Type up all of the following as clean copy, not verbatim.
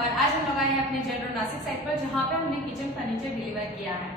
और आज हम लोग आए हैं अपने जनरल नासिक साइट पर, जहाँ पे हमने किचन फर्नीचर डिलीवर किया है।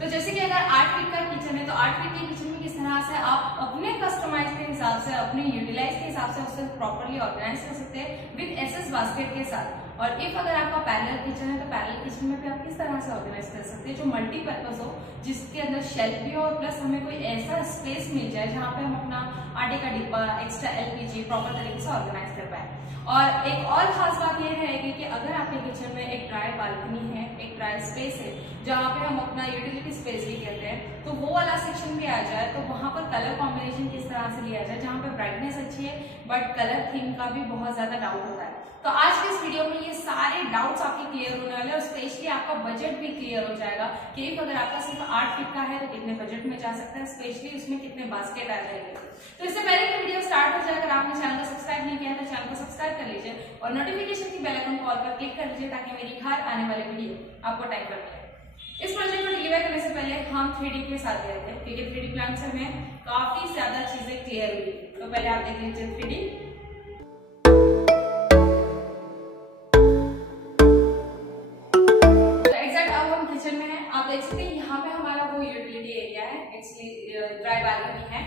तो जैसे कि अगर 8 फीट का किचन है तो 8 फीट के किचन में किस तरह से आप अपने कस्टमाइज के हिसाब से, अपने यूटिलाइज के हिसाब से उसे प्रॉपर्ली ऑर्गेनाइज कर सकते हैं विद एसएस बास्केट के साथ। और इफ अगर आपका पैरेलल किचन है तो पैरेलल किचन में भी आप किस तरह से ऑर्गेनाइज कर सकते हैं जो मल्टीपर्पज हो, जिसके अंदर शेल्फ भी हो और प्लस हमें कोई ऐसा स्पेस मिल जाए जहाँ पे हम अपना आटे का डिब्बा, एक्स्ट्रा एलपीजी प्रॉपर तरीके से ऑर्गेनाइज कर पाए। और एक और खास बात यह रहेगी कि अगर आपके किचन में एक ड्राई बालकनी है, एक ड्राई स्पेस है जहाँ पे हम अपना यूटिलिटी स्पेस भी कहते हैं, तो वो वाला सेक्शन भी आ जाए तो वहां पर कलर कॉम्बिनेशन किस तरह से लिया जाए जहाँ पे ब्राइटनेस अच्छी है बट कलर थीम का भी बहुत ज्यादा डाउट होता है। तो आज के इस वीडियो में ये सारे डाउट्स आपके क्लियर होने वाले हैं और स्पेशली आपका बजट भी क्लियर हो जाएगा कि अगर आपका सिर्फ 8 फीट का है तो कितने बजट में जा सकता है, स्पेशली उसमें कितने बास्केट आ जाएंगे। तो इससे पहले कि वीडियो स्टार्ट हो जाए, अगर आपने चैनल को सब्सक्राइब नहीं किया है तो चैनल को सब्सक्राइब कर लीजिए और नोटिफिकेशन की बेल आइकन कॉल पर क्लिक कर लीजिए ताकि मेरी हर आने वाली वीडियो आपको टाइम पर मिले। इस प्रोजेक्ट को डिलीवर करने से पहले हम 3D के साथ गए थे क्योंकि 3D प्लान से हमें काफी ज्यादा चीजें क्लियर हुई। तो पहले आप देख लीजिए 3D। किचन में है, आप देख सकते हैं यहाँ पे हमारा वो यूटिलिटी एरिया है, एक्चुअली ड्राई बालकनी है।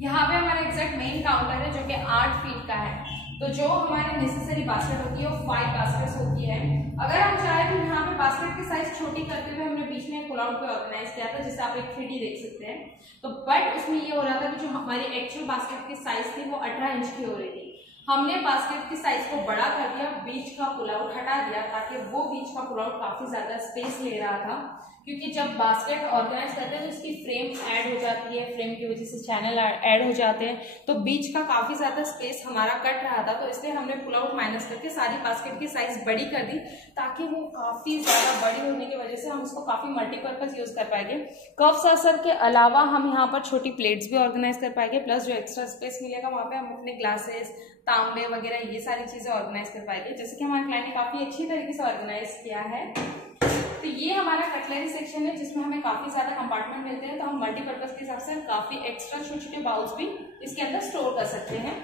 यहाँ पे हमारा एग्जैक्ट मेन काउंटर है जो कि 8 फीट का है। तो जो हमारी नेसेसरी बास्केट होती है वो 5 बास्केट्स होती है। अगर हम चाहें तो यहाँ पे बास्केट की साइज छोटी करते हुए हमने बीच में पुल आउट पे ऑर्गेनाइज किया था, जिससे आप एक 3D देख सकते हैं। तो बट उसमें ये हो रहा था कि जो हमारी एक्चुअल बास्केट की साइज थी वो 18 इंच की हो रही थी। हमने बास्केट की साइज को बड़ा कर दिया, बीच का पुल आउट हटा दिया ताकि वो बीच का पुल आउट काफी ज्यादा स्पेस ले रहा था, क्योंकि जब बास्केट ऑर्गेनाइज करते हैं तो इसकी फ्रेम ऐड हो जाती है, फ्रेम की वजह से चैनल ऐड हो जाते हैं, तो बीच का काफी ज्यादा स्पेस हमारा कट रहा था। तो इसलिए हमने पुल आउट माइनस करके सारी बास्केट की साइज बड़ी कर दी ताकि वो काफी ज्यादा बड़ी होने की वजह से हम उसको काफी मल्टीपर्पज यूज कर पाएंगे। कप सॉसर के अलावा हम यहाँ पर छोटी प्लेट्स भी ऑर्गेनाइज कर पाएंगे, प्लस जो एक्स्ट्रा स्पेस मिलेगा वहां पे हम अपने ग्लासेस, तांबे वगैरह ये सारी चीजें ऑर्गेनाइज कर पाएंगे, जैसे कि हमारे क्लाइंट ने काफी अच्छी तरीके से ऑर्गेनाइज किया है। तो ये हमारा कटलरी सेक्शन है जिसमें हमें काफी ज्यादा कंपार्टमेंट मिलते हैं, तो हम मल्टीपर्पज के हिसाब से काफी एक्स्ट्रा छोटे छोटे बाउल्स भी इसके अंदर स्टोर कर सकते हैं।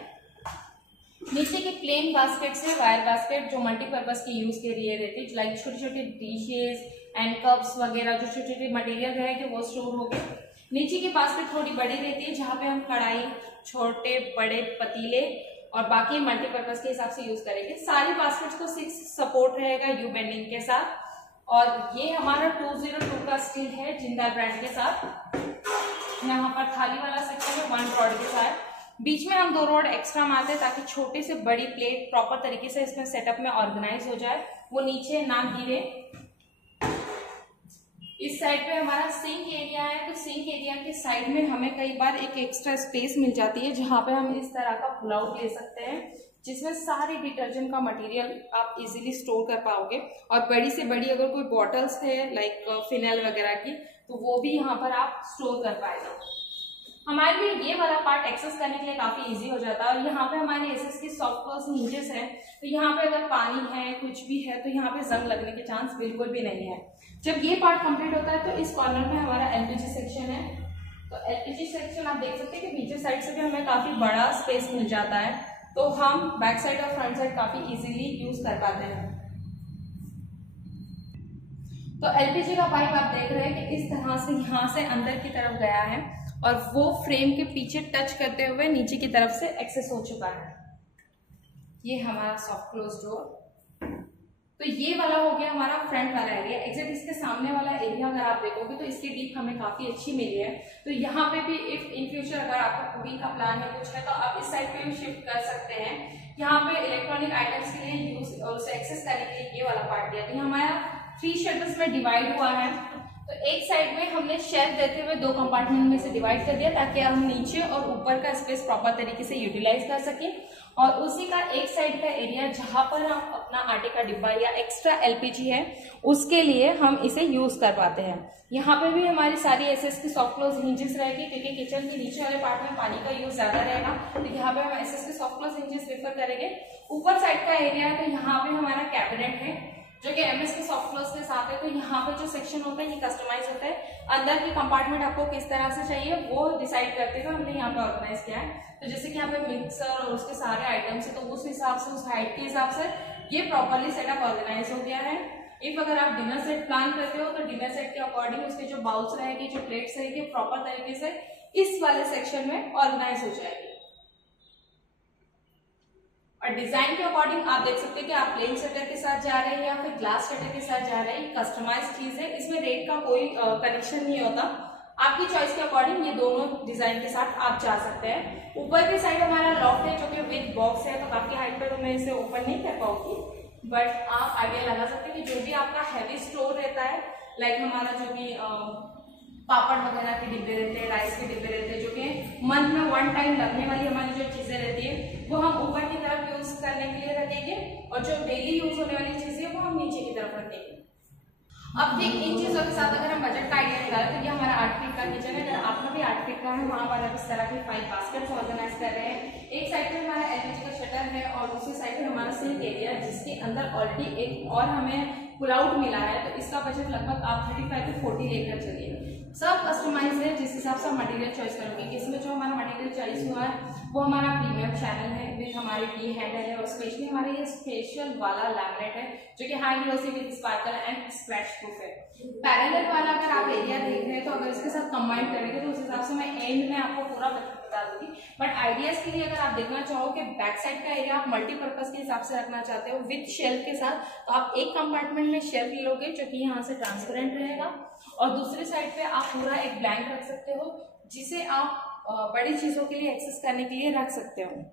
नीचे के प्लेन बास्केट से वायर बास्केट जो मल्टीपर्पज की यूज के लिए रहती है, लाइक छोटे छोटे डिशेज एंड कप्स वगैरह जो छोटे छोटे मटेरियल रहेंगे वो स्टोर हो गए। नीचे की बास्केट थोड़ी बड़ी रहती है जहाँ पे हम कढ़ाई, छोटे बड़े पतीले और बाकी मल्टीपर्पज के हिसाब से यूज करेंगे। सारी बास्केट्स को 6 सपोर्ट रहेगा यू बेंडिंग के साथ। और ये हमारा 202 का स्टील है जिंदाल ब्रांड के साथ। यहाँ पर थाली वाला सेक्शन है 1 रॉड के साथ, बीच में हम 2 रॉड एक्स्ट्रा मारते हैं ताकि छोटे से बड़ी प्लेट प्रॉपर तरीके से इसमें सेटअप में ऑर्गेनाइज हो जाए, वो नीचे ना गिरे। इस साइड पे हमारा सिंक एरिया है, तो सिंक एरिया के साइड में हमें कई बार एक एक्स्ट्रा स्पेस मिल जाती है जहां पे हम इस तरह का पुल आउट ले सकते हैं जिसमें सारे डिटर्जेंट का मटेरियल आप इजीली स्टोर कर पाओगे। और बड़ी से बड़ी अगर कोई बॉटल्स है लाइक फिनाइल वगैरह की तो वो भी यहाँ पर आप स्टोर कर पाएगा। हमारे लिए ये वाला पार्ट एक्सेस करने के लिए काफी इजी हो जाता है। और यहाँ पे हमारे एसएस की सॉफ्ट क्लोज हिंजेस है, तो यहाँ पे अगर पानी है कुछ भी है तो यहाँ पे जंग लगने के चांस बिल्कुल भी नहीं है। जब ये पार्ट कंप्लीट होता है तो इस कॉर्नर में हमारा एलपीजी सेक्शन है। तो एलपीजी सेक्शन आप देख सकते हैं कि पीछे साइड से भी हमें काफी बड़ा स्पेस मिल जाता है, तो हम बैक साइड और फ्रंट साइड काफी इजीली यूज कर पाते हैं। तो एलपीजी का पाइप आप देख रहे हैं कि इस तरह से यहाँ से अंदर की तरफ गया है और वो फ्रेम के पीछे टच करते हुए नीचे की तरफ से एक्सेस हो चुका है। ये हमारा सॉफ्ट क्लोज डोर। तो ये वाला हो गया हमारा फ्रंट वाला एरिया। एग्जैक्ट इसके सामने वाला एरिया अगर आप देखोगे तो इसकी डीप हमें काफी अच्छी मिली है। तो यहाँ पे भी इफ इन फ्यूचर अगर आपका कुकिंग का प्लान है कुछ है तो आप इस साइड पे भी शिफ्ट कर सकते हैं। यहाँ पे इलेक्ट्रॉनिक आइटम्स के लिए यूज और उसे एक्सेस करने के लिए ये वाला पार्ट दिया। तो हमारा 3 शटर्स में डिवाइड हुआ है। तो एक साइड में हमने शेल्फ देते हुए 2 कंपार्टमेंट में से डिवाइड कर दिया ताकि हम नीचे और ऊपर का स्पेस प्रॉपर तरीके से यूटिलाइज कर सके। और उसी का एक साइड का एरिया जहां पर हम अपना आटे का डिब्बा या एक्स्ट्रा एलपीजी है उसके लिए हम इसे यूज कर पाते हैं। यहाँ पे भी हमारी सारी एसएस की सॉफ्ट क्लोज हिंजेस रहेगी क्योंकि किचन के नीचे वाले पार्ट में पानी का यूज ज्यादा रहेगा, तो यहाँ पे हम एसएस की सॉफ्ट क्लोज हिंजेस प्रेफर करेंगे। ऊपर साइड का एरिया है तो यहाँ पे हमारा कैबिनेट है जो कि एमएस के सॉफ्ट क्लोज के साथ है। तो यहाँ पे जो सेक्शन होता है ये कस्टमाइज होता है। अंदर की कंपार्टमेंट आपको किस तरह से चाहिए वो डिसाइड करते हुए हमने यहाँ पे ऑर्गेनाइज किया है। तो जैसे कि यहाँ पे मिक्सर और उसके सारे आइटम्स है तो उस हिसाब से, उस हाइट के हिसाब से ये प्रॉपरली सेटअप ऑर्गेनाइज हो गया है। इफ अगर आप डिनर सेट प्लान करते हो तो डिनर सेट के अकॉर्डिंग उसके जो बाउल्स रहेगी, जो प्लेट्स रहेगी, प्रॉपर तरीके से इस वाले सेक्शन में ऑर्गेनाइज हो जाएगी। और डिजाइन के अकॉर्डिंग आप देख सकते हैं कि आप प्लेन शटर के साथ जा रहे हैं या फिर ग्लास शटर के साथ जा रहे हैं। कस्टमाइज चीज है, इसमें रेट का कोई कनेक्शन नहीं होता। आपकी चॉइस के अकॉर्डिंग ये दोनों डिजाइन के साथ आप जा सकते हैं। ऊपर की साइड हमारा लॉफ्ट है जो कि विद बॉक्स है, तो काफी हाइट पर मैं इसे ओपन नहीं कर पाऊंगी, बट आप आइडिया लगा सकते हैं कि जो भी आपका हैवी स्टोर रहता है, लाइक हमारा जो भी पापड़ वगैरह के डिब्बे रहते हैं, राइस के डिब्बे रहते हैं, जो कि मंथ में 1 टाइम लगने वाली हमारी जो चीजें रहती है वो हम ऊपर की तरफ यूज करने के लिए रखेंगे, और जो डेली यूज होने वाली चीजें है वो हम नीचे की तरफ रखेंगे। अब ठीक इन चीजों के साथ अगर हम बजट का आइडिया निकालें तो ये हमारा 8 फीट का किचन है। अगर आपका भी 8 फीट का है, वहां पर आप इस तरह के 5 बास्केट्स ऑर्गेनाइज कर रहे हैं। एक साइड पे हमारा एलपीजी का शटर है और दूसरी साइड पे हमारा सिंक एरिया है, जिसके अंदर ऑलरेडी एक और हमें पुल आउट मिला है, तो इसका बजट लगभग आप 35 से 40 लेकर चलिए। सब कस्टमाइज है, जिस हिसाब से हम मटेरियल चॉइस करेंगे। इसमें जो हमारा मटेरियल चॉइस हुआ है वो हमारा प्रीमियम चैनल है विद हमारी टी हैंडल है, और स्पेशली हमारे ये स्पेशल वाला लैमिनेट है जो कि high glossy with sparkle and scratch proof है। पैरेलल वाला अगर आप एरिया देख रहे हैं तो अगर इसके साथ कंबाइन करेंगे तो उस हिसाब से मैं एंड में आपको पूरा बता दूंगी, बट आइडियाज के लिए अगर आप देखना चाहो कि बैक साइड का एरिया आप मल्टीपर्पज के हिसाब से रखना चाहते हो विद शेल्फ के साथ, तो आप एक कंपार्टमेंट में शेल्फ लोगे जो कि यहाँ से ट्रांसपेरेंट रहेगा, और दूसरी साइड पे आप पूरा एक ब्लैंक रख सकते हो जिसे आप बड़ी चीजों के लिए एक्सेस करने के लिए रख सकते हो।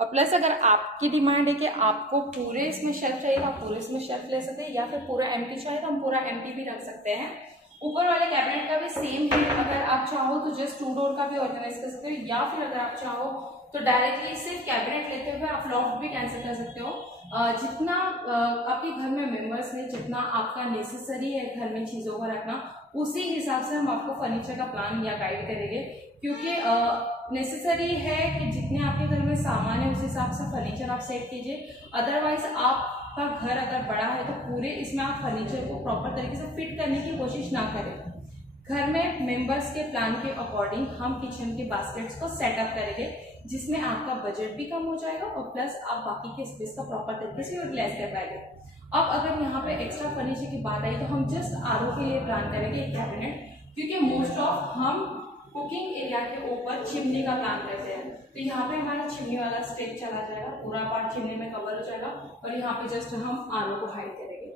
और प्लस अगर आपकी डिमांड है कि आपको पूरे इसमें शेल्फ चाहिए, आप पूरे इसमें शेल्फ ले सकते हैं, या फिर पूरा एम्प्टी चाहिए तो हम पूरा एम्प्टी भी रख सकते हैं। ऊपर वाले कैबिनेट का भी सेम है, अगर आप चाहो तो जस्ट 2 डोर का भी ऑर्गेनाइज कर सकते हो, या फिर अगर आप चाहो तो डायरेक्टली सिर्फ कैबिनेट लेते हुए आप लॉफ्ट भी कैंसिल कर सकते हो। जितना आपके घर में मेंबर्स है, जितना आपका नेसेसरी है घर में चीजों को रखना, उसी हिसाब से हम आपको फर्नीचर का प्लान या गाइड करेंगे, क्योंकि नेसेसरी है कि जितने आपके घर में सामान है उस हिसाब से फर्नीचर आप सेट कीजिए। अदरवाइज आपका घर अगर बड़ा है तो पूरे इसमें आप फर्नीचर को प्रॉपर तरीके से फिट करने की कोशिश ना करें। घर में मेंबर्स के प्लान के अकॉर्डिंग हम किचन के बास्केट्स को सेटअप करेंगे, जिसमें आपका बजट भी कम हो जाएगा और प्लस आप बाकी के स्पेस का प्रॉपर तरीके से यूटिलाइज कर पाएंगे। अब अगर यहाँ पे एक्स्ट्रा फर्नीचर की बात आई तो हम जस्ट आरओ के लिए प्लान करेंगे एक कैबिनेट, क्योंकि मोस्ट ऑफ हम कुकिंग एरिया के ऊपर चिमनी का प्लान करते हैं, तो यहाँ पे हमारा चिमनी वाला स्टेप चला जाएगा, पूरा पार्ट चिमनी में कवर हो जाएगा, और यहाँ पे जस्ट हम आरओ को हाइड करेंगे।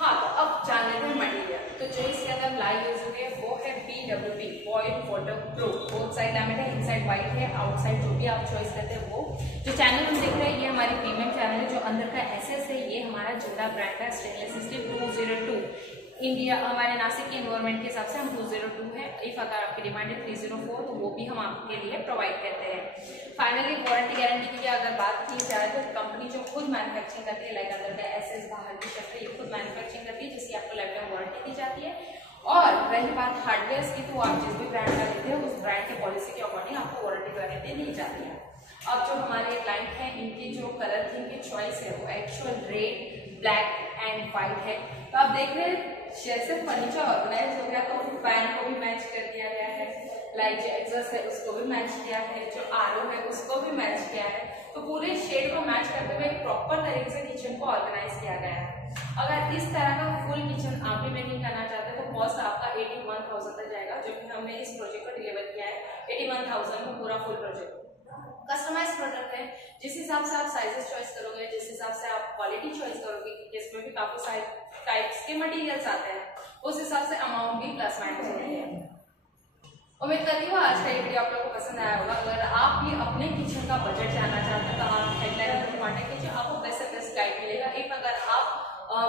हाँ, तो अब जान लेते हैं मटेरियल। तो जो इसके अंदर प्लाई यूज होगी वो है PWP boiled water proof, both side laminate है, इनसाइड व्हाइट है, आउटसाइड जो भी आप चॉइस करते हैं वो। जो चैनल हम देख रहे हैं ये हमारी प्रीमियम चैनल है, जो अंदर का SS है ये हमारा जिंदा ब्रांड का स्टेनलेस स्टील 202 इंडिया, हमारे नासिक के एनवायरमेंट के हिसाब से हम 202 है। इफ अगर आपकी डिमांड है 304 तो वो भी हम आपके लिए प्रोवाइड करते हैं। फाइनली वारंटी गारंटी की अगर बात की जाए तो कंपनी जो खुद मैन्युफैक्चरिंग करती है, लाइक अंदर का SS बाहर की शटर ये खुद मैन्युफैक्चरिंग करती है, जिसकी आपको लाइफ टाइम वारंटी दी जाती है। और रही बात हार्डवेयर की, तो आप जिस भी ब्रांड का लेते हैं उस ब्रांड के पॉलिसी के अकॉर्डिंग आपको वारंटी गारंटी दी जाती है। अब जो हमारे क्लाइंट हैं इनकी जो कलर थीम की चॉइस है वो actual red, black and white है। तो आप देख रहे हैं जैसे फर्नीचर ऑर्गेनाइज हो गया तो फैन को भी मैच कर दिया गया है, लाइक जो एग्जॉस्ट है उसको भी मैच किया है, जो आरओ है उसको भी मैच किया है, तो पूरे शेड को मैच करते हुए एक प्रॉपर तरीके से किचन को ऑर्गेनाइज किया गया है। अगर इस तरह का फुल किचन आप भी मेकिंग करना चाहते हैं तो कॉस्ट आपका 81,000 तक जाएगा, जो कि हमने इस प्रोजेक्ट को डिलीवर किया है 81,000 में पूरा फुल प्रोजेक्ट। कस्टमाइज प्रोडक्ट है, जिस हिसाब से आप साइजेस चॉइस करोगे, जिस हिसाब से आप क्वालिटी चॉइस करोगे, क्योंकि इसमें भी काफी टाइप्स के मटेरियल्स आते हैं, उस हिसाब से अमाउंट भी प्लस माइनस होती है। उम्मीद करती हूँ आज का ये वीडियो आप लोगों को पसंद आया होगा। अगर आप भी अपने किचन का बजट जानना चाहते हैं तो आप हेडलाइन पर कॉन्टेक्ट कीजिए, आपको बेस्ट से बेस्ट गाइड मिलेगा। इफ अगर आप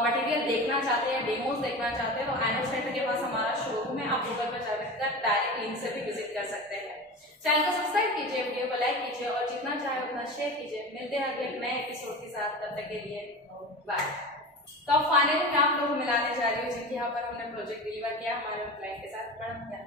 मटेरियल देखना चाहते हैं, डेमोज देखना चाहते हैं, तो एनो सेंटर के पास हमारा शोरूम है, आप गूगल पर जाकर डायरेक्ट लिंक से भी विजिट कर सकते हैं। चैनल को सब्सक्राइब कीजिए, वीडियो को लाइक कीजिए और जितना चाहे उतना शेयर कीजिए। मिलते हैं अगले नए एपिसोड के साथ, तब तक के लिए बाय। तो अब फाइनली मैं आप लोगों को मिलाने जा रही हूँ जिनके यहाँ पर हमने प्रोजेक्ट डिलीवर किया हमारे क्लाइंट के साथ। मैडम क्या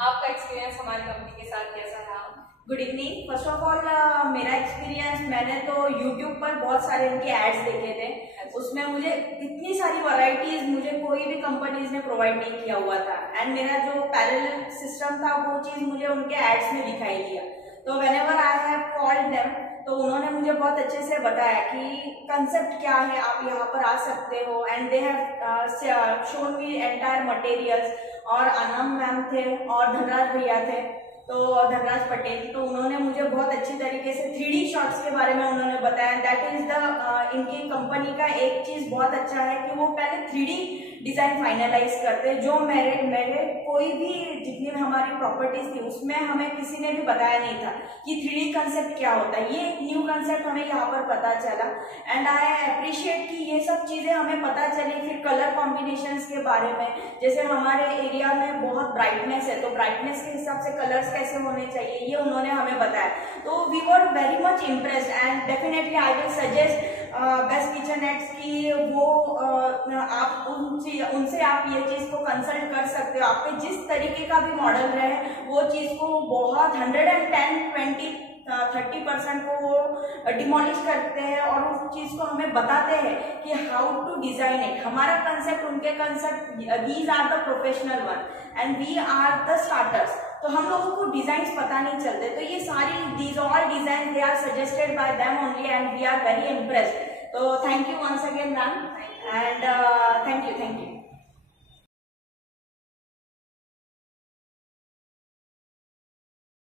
आपका एक्सपीरियंस हमारी कंपनी के साथ कैसा रहा? Good evening. First of all मेरा एक्सपीरियंस, मैंने तो YouTube पर बहुत सारे इनके एड्स देखे थे, उसमें मुझे इतनी सारी वैरायटीज मुझे कोई भी कंपनीज ने प्रोवाइड नहीं किया हुआ था, एंड मेरा जो पैरेलल सिस्टम था वो चीज मुझे उनके एड्स में दिखाई दिया। तो whenever I have called them तो उन्होंने मुझे बहुत अच्छे से बताया कि कंसेप्ट क्या है, आप यहाँ पर आ सकते हो। And they have shown me entire materials. और अनम मैम थे और धनराज भैया थे, तो धनराज पटेल, तो उन्होंने मुझे बहुत अच्छी तरीके से 3D शॉट्स के बारे में उन्होंने बताया। दैट इज द इनकी कंपनी का एक चीज बहुत अच्छा है कि वो पहले 3D डिजाइन फाइनलाइज करते हैं। जो मेरे कोई भी जितनी हमारी प्रॉपर्टीज थी उसमें हमें किसी ने भी बताया नहीं था कि 3D कंसेप्ट क्या होता है। ये एक न्यू कंसेप्ट हमें यहाँ पर पता चला। एंड आई अप्रिशिएट कि ये सब चीजें हमें पता चली। फिर कलर कॉम्बिनेशंस के बारे में, जैसे हमारे एरिया में बहुत ब्राइटनेस है, तो ब्राइटनेस के हिसाब से कलर्स कैसे होने चाहिए ये उन्होंने हमें बताया। तो we were very much impressed and definitely I will suggest best kitchenettes की वो आप उनसे आप ये चीज को कंसल्ट कर सकते हो। आपके जिस तरीके का भी मॉडल रहे वो चीज को बहुत 110, 20, 30% को वो डिमोलिश करते हैं और उस चीज को हमें बताते हैं कि हाउ टू डिजाइन इट। हमारा कंसेप्ट उनके concept, these are the professional one and we are the starters. तो हम लोगों को डिजाइन पता नहीं चलते। तो ये सारी these all design they are suggested by them only and we are very impressed. तो thank you once again ma'am and thank you.